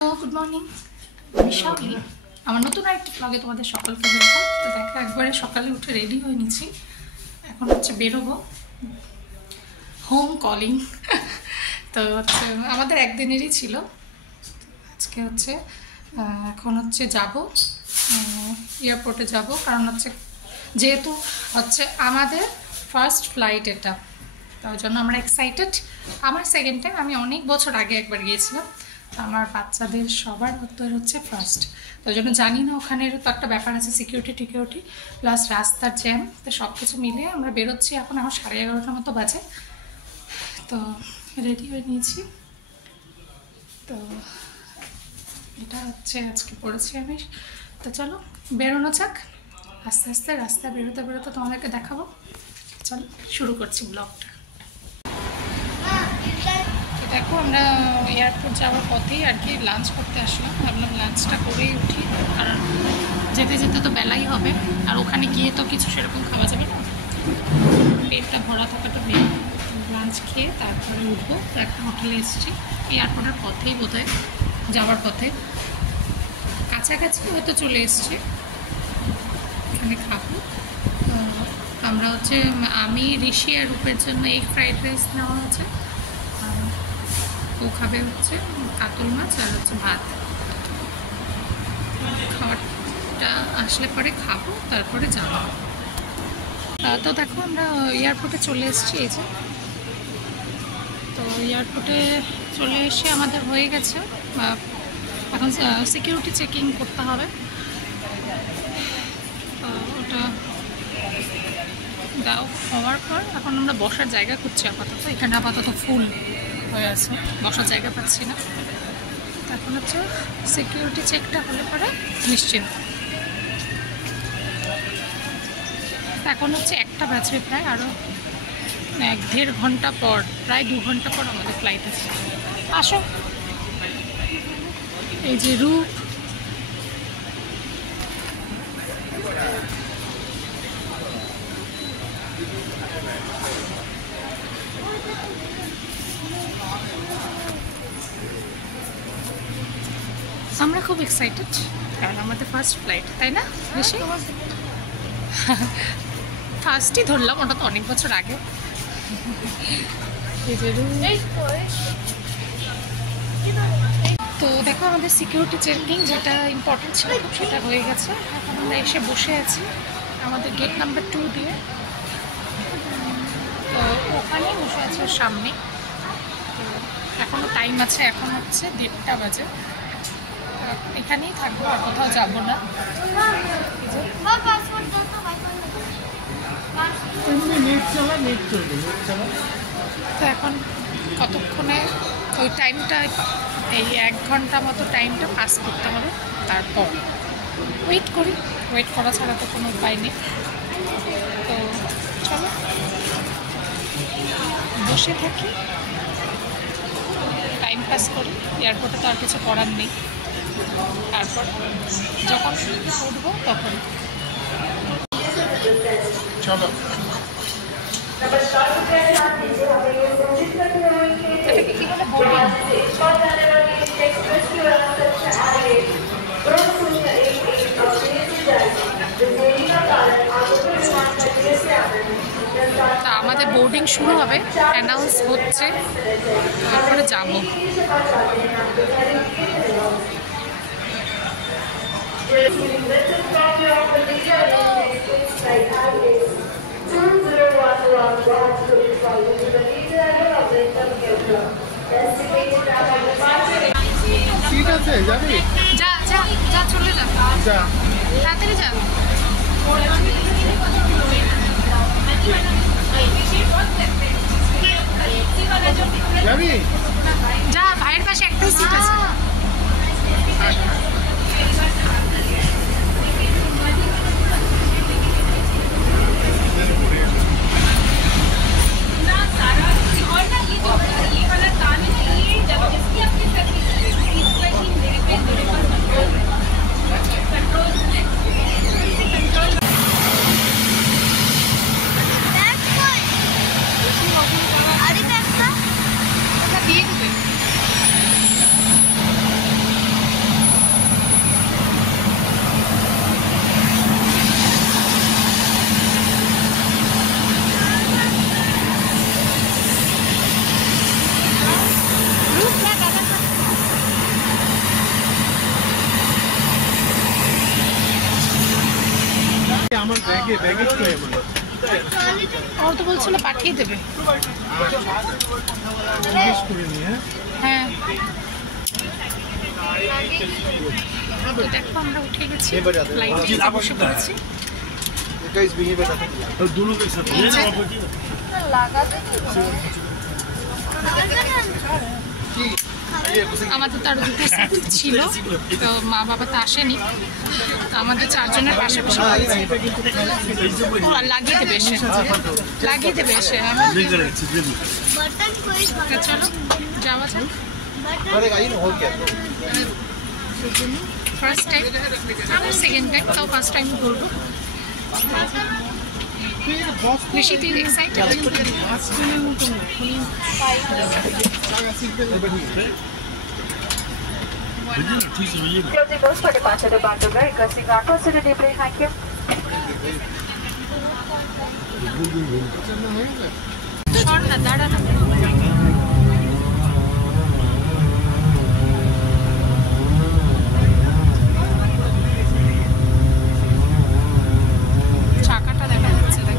Good morning Vishali আমার নতুন একটা ব্লগে তোমাদের সকলকে ওয়েলকাম। তো দেখো একবারে সকালে উঠে রেডি হয়ে নিয়েছি, এখন হচ্ছে বেরোবো হোম কলিং। তো হচ্ছে আমাদের একদিনেরই ছিল, আজকে হচ্ছে এখন হচ্ছে যাব এয়ারপোর্টে যাব, কারণ হচ্ছে যেহেতু হচ্ছে আমাদের ফার্স্ট ফ্লাইট এটা, তার জন্য আমরা এক্সাইটেড। আমার সেকেন্ড টাইম, আমি অনেক বছর আগে একবার গিয়েছিলাম, আমার বাচ্চাদের সবার হচ্ছে ফার্স্ট, তার জন্য জানি না ওখানের তো একটা ব্যাপার আছে সিকিউরিটি প্লাস রাস্তার জ্যাম, তো সব কিছু মিলিয়ে আমরা বেরোচ্ছি। এখন আমার 11:30টার মতো বাজে, তো রেডি হয়ে নিয়েছি। তো এটা হচ্ছে আজকে পড়েছি আমি। তো চলো বেরোনো যাক, আস্তে আস্তে রাস্তা বেরোতে বেরোতে তোমাদেরকে দেখাবো। চলো শুরু করছি ব্লগটা। দেখো আমরা এয়ারপোর্ট যাওয়ার পথেই আর কি লাঞ্চ করতে আসলাম, ভাবলাম লাঞ্চটা করেই উঠি, কারণ যেতে যেতে তো বেলাই হবে, আর ওখানে গিয়ে তো কিছু সেরকম খাওয়া যাবে না, পেটটা ভরা থাকাটা মেন। লাঞ্চ খেয়ে তারপরে উঠবো। তো একটা হোটেলে এসেছি এয়ারপোর্টের পথেই, বোধহয় যাওয়ার পথে কাছাকাছি হয়তো চলে এসছি, এখানে খাবো। আমরা হচ্ছে আমি ঋষি আর রূপের জন্য এগ ফ্রাইড রাইস নেওয়া হচ্ছে, ও খাবে হচ্ছে কাতল মাছ আর হচ্ছে ভাত। খাবারটা আসলে পরে খাবো, তারপরে যাবো। তো দেখো আমরা এয়ারপোর্টে চলে এসেছি, এই যে। তো এয়ারপোর্টে চলে এসে আমাদের হয়ে গেছে, এখন সিকিউরিটি চেকিং করতে হবে। তো ওটা দাও হওয়ার পর এখন আমরা বসার জায়গা খুঁজছি। আপাতত এখানে আপাতত ফুল হয়ে আছে, বসার জায়গা পাচ্ছি না। এখন হচ্ছে সিকিউরিটি চেকটা হলে পরে নিশ্চিন্ত। এখন হচ্ছে 1টা বাজবে, প্রায় আরও 1-1.5 ঘন্টা পর, প্রায় 2 ঘন্টা পর আমাদের ফ্লাইট আছে। আসো, এই যে রূপ, আমরা খুব এক্সাইটেড, কারণ আমাদের ফার্স্ট ফ্লাইট, তাই না? বেশি ফার্স্টই ধরলাম, ওটা তো অনেক বছর আগে। তো দেখো আমাদের সিকিউরিটি চেকিং যেটা ইম্পর্টেন্ট ছিল সেটা হয়ে গেছে। এখন আমরা এসে বসে আছি আমাদের গেট নাম্বার 2 দিয়ে। তো ওখানেই বসে আছে ওর সামনে। তো এখনও টাইম আছে, এখন হচ্ছে 1:30 বাজে। এখানেই থাকবো, আর কোথাও যাবো না। তো এখন কতক্ষণে ওই টাইমটা, এই 1 ঘন্টা মতো টাইমটা পাস করতে হবে, তারপর ওয়েট করি। ওয়েট করা ছাড়া তো কোনো উপায় নেই। তো চলো বসে থাকি, টাইম পাস করি। এয়ারপোর্টে তো আর কিছু করার নেই, তারপর যখন উঠবো তখন চলো। এটাকে কি বলে, বোর্ডিং? তা আমাদের বোর্ডিং শুরু হবে, অ্যানাউন্স হচ্ছে, তারপরে যাবো। ঠিক আছে, যাবি? যা যা যা, চলে যা, তাড়াতাড়ি যা। যাবি? যা, ভাইয়ের পাশে একটাই সিট আছে। ও তো বলছিল পাঠিয়ে দেবে। হ্যাঁ তো দেখো আমরা উঠে গেছি, ফ্লাইটে বসে পড়েছি। আমাদের তো আরো দুটো সিট ছিল, তো মা বাবা তো আসেনি, আমাদের চারজনের পাশাপাশি লাগিয়ে দেবে এসে, লাগিয়ে দেবে এসে। চলো যাওয়া যাক। ফার্স্ট টাইম, আমার সেকেন্ড টাইম, তাও ফার্স্ট টাইম করবো। বেশি তুই excited? Closing doors for departure to Bandung, requesting our consider deeply. Thank you. দাঁড়া না। চাকাটা দেখা যাচ্ছে, দেখ।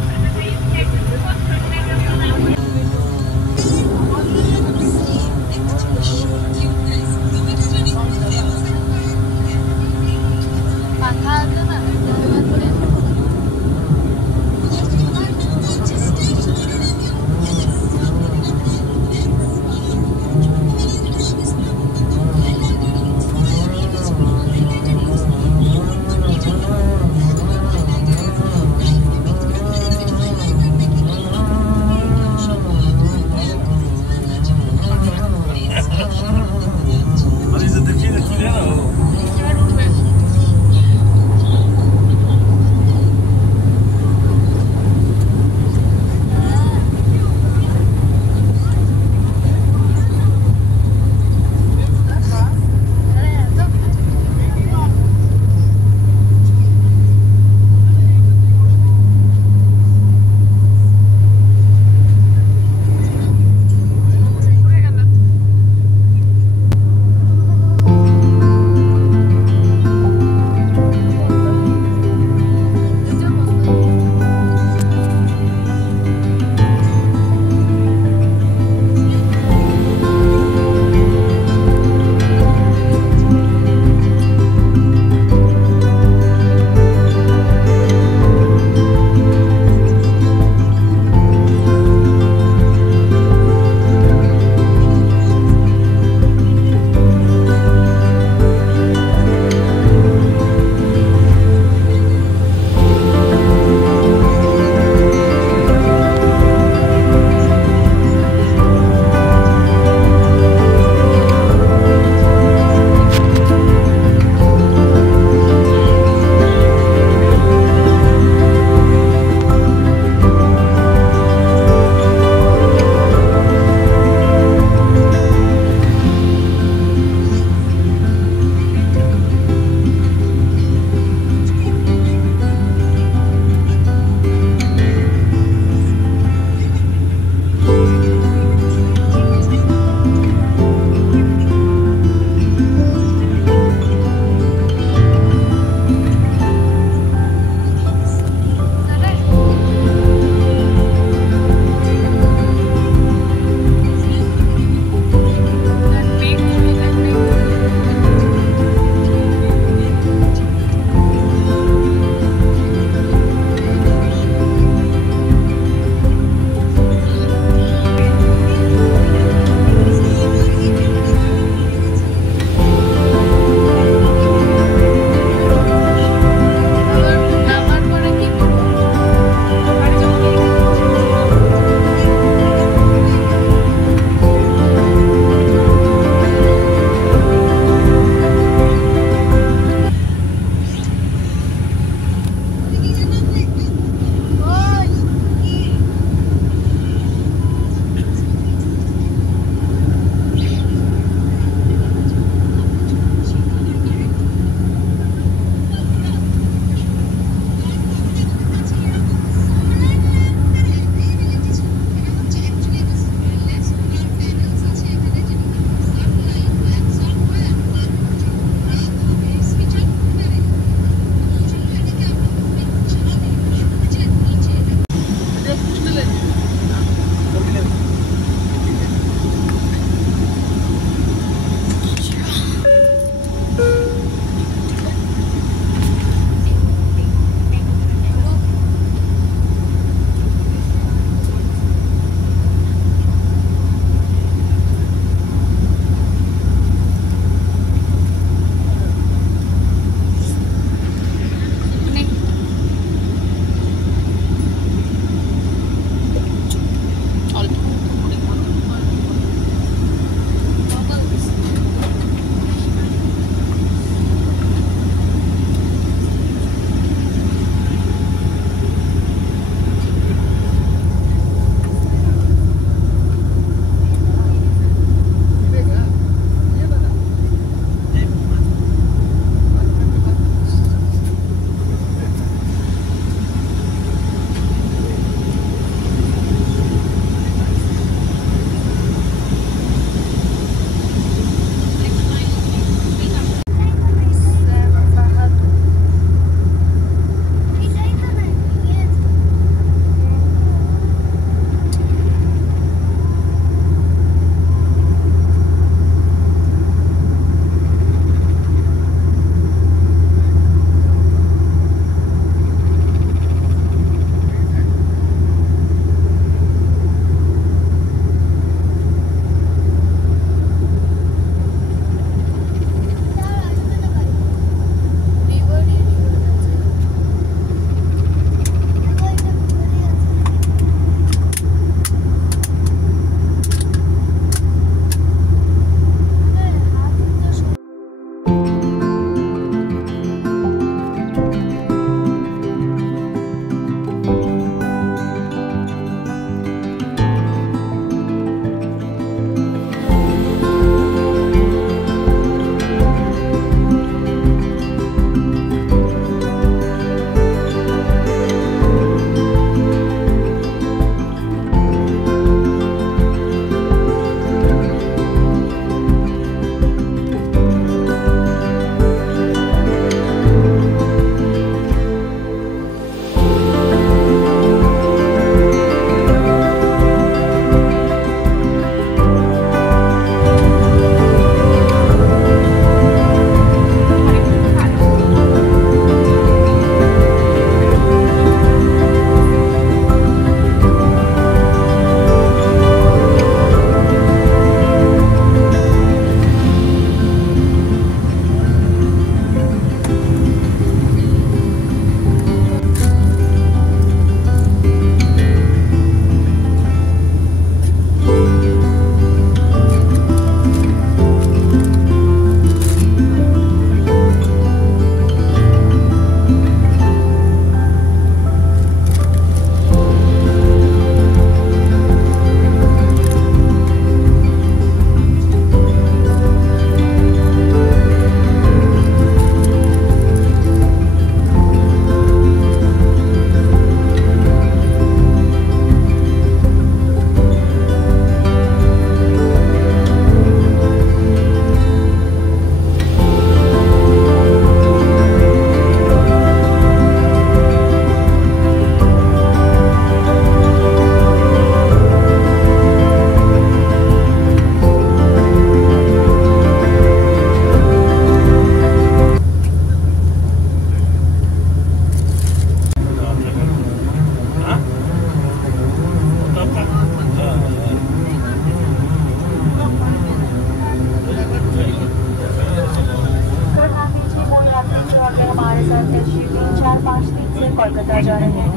यात्रा जा रहे हैं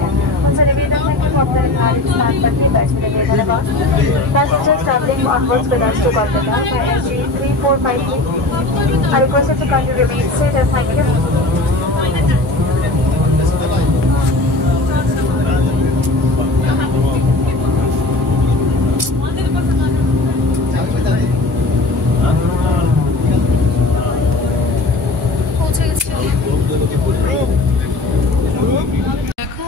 उनसे निवेदन है कि वो अपने निर्धारित स्थान पर ही बैठने लगे। धन्यवाद। Passengers traveling onwards with us to Kolkata by SG 3453 are requested to kindly remain seated. Thank you. দেখো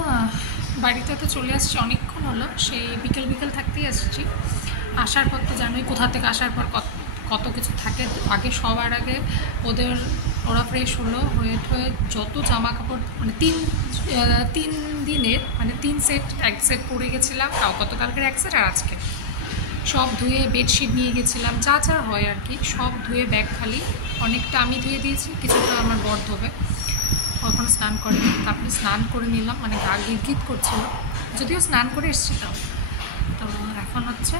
বাড়িতে তো চলে আসছি, অনেকক্ষণ হলো, সেই বিকেল বিকেল থাকতেই আসছি। আসার পর তো জানোই কোথা থেকে আসার পর কত কিছু থাকে। আগে সবার আগে ওরা ফ্রেশ হলো, হয়ে ঠয়ে যত জামা কাপড় মানে তিন দিনের মানে 3 সেট, 1 সেট পরে গেছিলাম, গতকালকের 1 সেট আর আজকে সব ধুয়ে বেডশিট নিয়ে গেছিলাম, যা যা হয় আর কি সব ধুয়ে ব্যাগ খালি। অনেকটা আমি ধুয়ে দিয়েছি, কিছুটা আমার বর ধোবে, ওখানে স্নান করে। তারপরে স্নান করে নিলাম, মানে গা গিট করছিল, যদিও স্নান করে এসেছিলাম। তো এখন হচ্ছে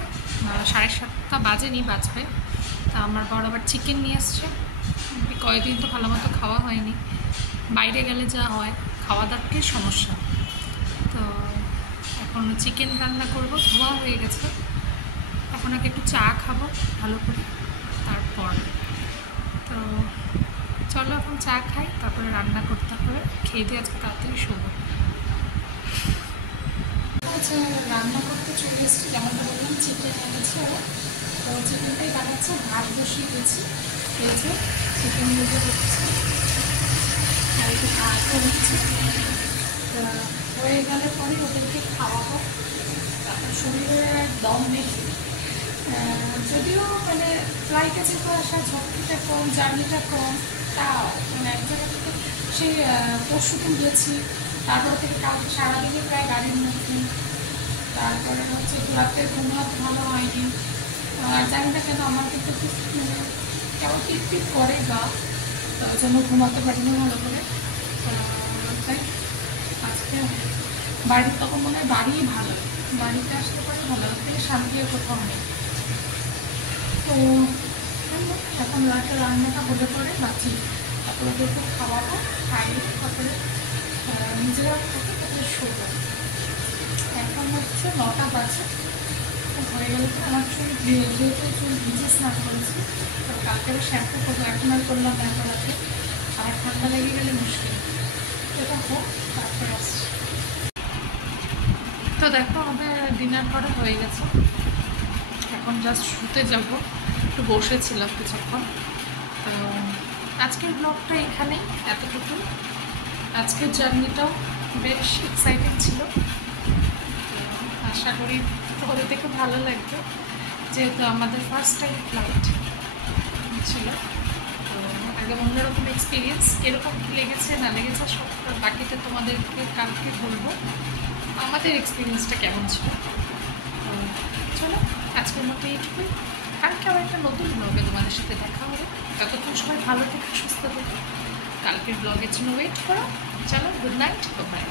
7:30 বাজেনি, বাজবে। তা আমার বড় আবার চিকেন নিয়ে এসছে। কয়েকদিন তো ভালো মতো খাওয়া হয়নি, বাইরে গেলে যা হয় খাওয়া দাওয়ার সমস্যা। তো এখন চিকেন রান্না করবো, ধোয়া হয়ে গেছে। এখন আগে একটু চা খাবো ভালো করে, তারপর তো চলো এখন চা খাই, তারপরে রান্না করতে হবে। খেয়ে দিয়ে আজকে তাড়াতাড়ি শোবো। আচ্ছা, রান্না করতে চলে এসেছি, যেমনটা বললাম চিকেন এনেছে। তো চিকেনটাই বানাচ্ছে, ভাত বসিয়ে দিয়েছি, খেয়েছে চিকেন ভেজে করছি আর একটু ভাতও হচ্ছে। হয়ে গেলে পরে ওদেরকে খাওয়াবো, তারপর শরীরের দম বেশি। যদিও মানে ফ্লাইটে যেতে আসা ঝক্কিটা কম, জার্নিটা কম, তা মানে এক জায়গা থেকে সেই পরশুদিন গেছি, তারপর থেকে কালকে সারাদিনই প্রায় গাড়ির মধ্যে। তারপরে হচ্ছে রাতে ঘুমাতে ভালো হয়নি, আর জানি না কেন আমার কিন্তু মানে কেমন টিপ করে গা, তার জন্য ঘুমাতে পারিনি ভালো করে। তাই আজকে বাড়ি তখন মনে হয় বাড়িই ভালো, বাড়িতে আসতে পারে ভালো, থেকে শান্তি আর কোথাও নেই। তো এখন রাতে রান্নাটা হতে পারে বাকি, তারপরে ওদেরকে খাওয়াবো, খাইয়ে তারপরে নিজেরা থাকে, তারপরে শোবো। এখন হচ্ছে 9টা বাজে। হয়ে গেলে তো আমার চুল যেহেতু চুল ভিজে স্নান করেছি, তো কালকে শ্যাম্পু করবো, এখন আর করলাম না রাতে, আর ঠান্ডা লেগে গেলে মুশকিল। এটা হোক, তারপরে আসছি। তো দেখো আমাদের ডিনার করা হয়ে গেছে, এখন জাস্ট শুতে যাব। একটু বসেছিলাম কিছুক্ষণ। তো আজকের ব্লগটা এখানেই, এতটুকু। আজকের জার্নিটাও বেশ এক্সাইটিং ছিল, আশা করি তোমাদের দেখে ভালো লাগবে, যেহেতু আমাদের ফার্স্ট টাইম ফ্লাইট ছিল। তো একদম অন্যরকম এক্সপিরিয়েন্স, কীরকম লেগেছে না লেগেছে সব বাকিটা তোমাদেরকে কালকে বলবো আমাদের এক্সপিরিয়েন্সটা কেমন ছিল। তো চলো আজকের মতো এইটুকুই, কালকে আবার একটা নতুন ব্লগে তোমাদের সাথে দেখা হবে। ততক্ষণ সবাই ভালো থেকে সুস্থ থেকে কালকের ব্লগের জন্য ওয়েট করো। চলো, গুড নাইট, বাই।